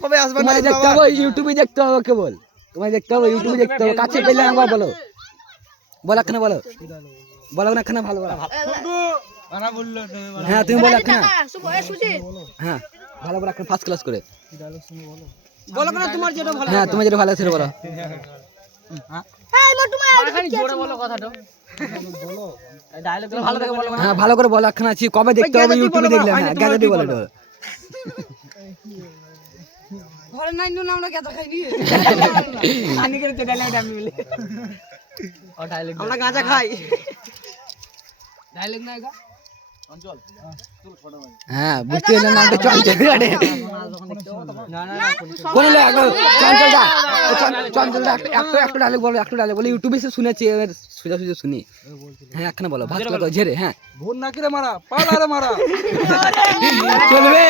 কবে আসবে না দেখতে হবে ইউটিউবে দেখতে হবে কেবল তোমায় দেখতে হবে ইউটিউবে দেখতে হবে কাছে পেলে একবার বলো বলো একখানা বলো বলো না একখানা ভালো বলো হ্যাঁ তুমি বলো একখানা হ্যাঁ ভালো বলো একখানা ফার্স্ট ক্লাস করে বলো না তোমার যেটা ভালো হ্যাঁ তুমি যেটা ভালো সেটা বলো হ্যাঁ ভালো করে বলো একখানা আছে কবে দেখতে হবে ইউটিউবে দেখলে হ্যাঁ গ্যাজেটই বলো এটা ঘরে নাই নুন আমরা গাঁজা খাইনি আনি করে তো ডায়লগ আমি বলি আমরা গাঁজা খাই ডায়লগ না গা অঞ্চল হ্যাঁ বুঝতে না নামটা চঞ্চল গাড়ে কোন লাগো চঞ্চলটা একটু ডায়লগ বলো একটু ডায়লগ বলো ইউটিউবে সে শুনেছি সোজা সোজা শুনি হ্যাঁ একখানা বলো ভাত লাগো ঝেরে হ্যাঁ ভোর নাকি রে মারা পালা রে মারা চলবে